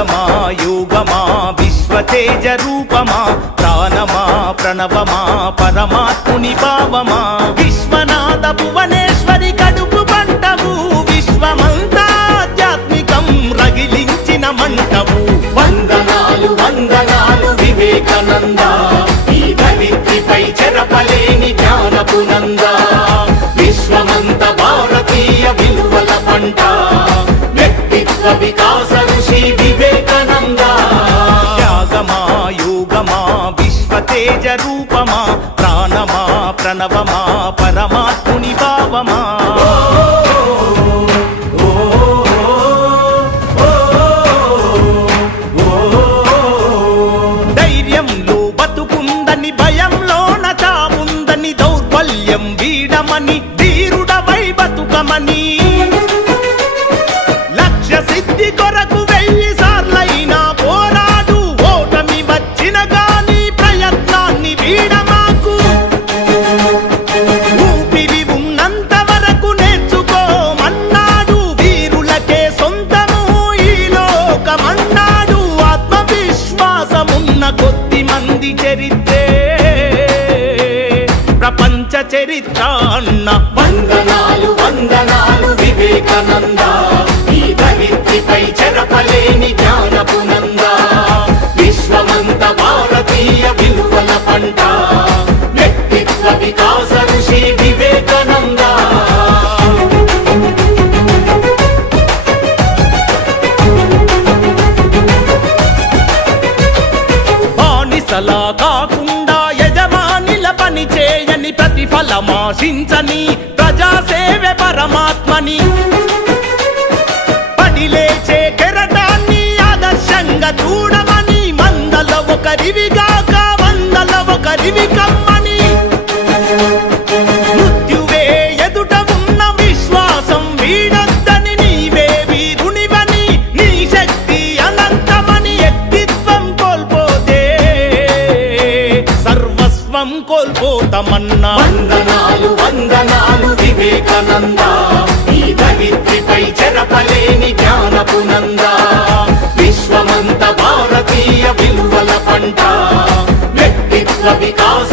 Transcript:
త్యాగమా యోగమా విశ్వతేజ రూపమా ప్రాణమా ప్రణవమా పరమాత్ముని భావమా. విశ్వనాథ భువనేశ్వరి కడుపు పంటవు విశ్వమంతా ఆధ్యాత్మికం రగిలించిన మంటవు. వందనాలు వందనాలు వివేకానంద. ఈ ధరిత్రిపై చెరపలేని జ్ఞానపు నంద విశ్వమంత భారతీయ విలువల పంట. వ్యక్తిత్వ వికాస తేజ రూపమా ప్రాణమా ప్రణవమా పరమాత్ముని భావమా? ధైర్యంలో బతుకుందని భయంలోన చావుందని దౌర్బల్యం వీడమని ధీరుడవై బతుకమని చరిత్ర అన్న వందనాలు వందనాలు వివేకానంద. ఈ ధరిత్రిపై చెరపలేని జ్ఞానపు నంద విశ్వమంత భారతీయ విలువల పంట. వ్యక్తిత్వ వికాస ఋషి వివేకానంద. బానిసలా కాకుండా పని చేయని ప్రతిఫలమాశించని ప్రజాసేవే పరమాత్మని. రమన్నా వందనాలు వందనాలు వివేకానంద. ఈ ధరిత్రిపై చెరపలేని జ్ఞానపు నంద విశ్వమంత భారతీయ విలువల పంట. వ్యక్తిత్వ వికాస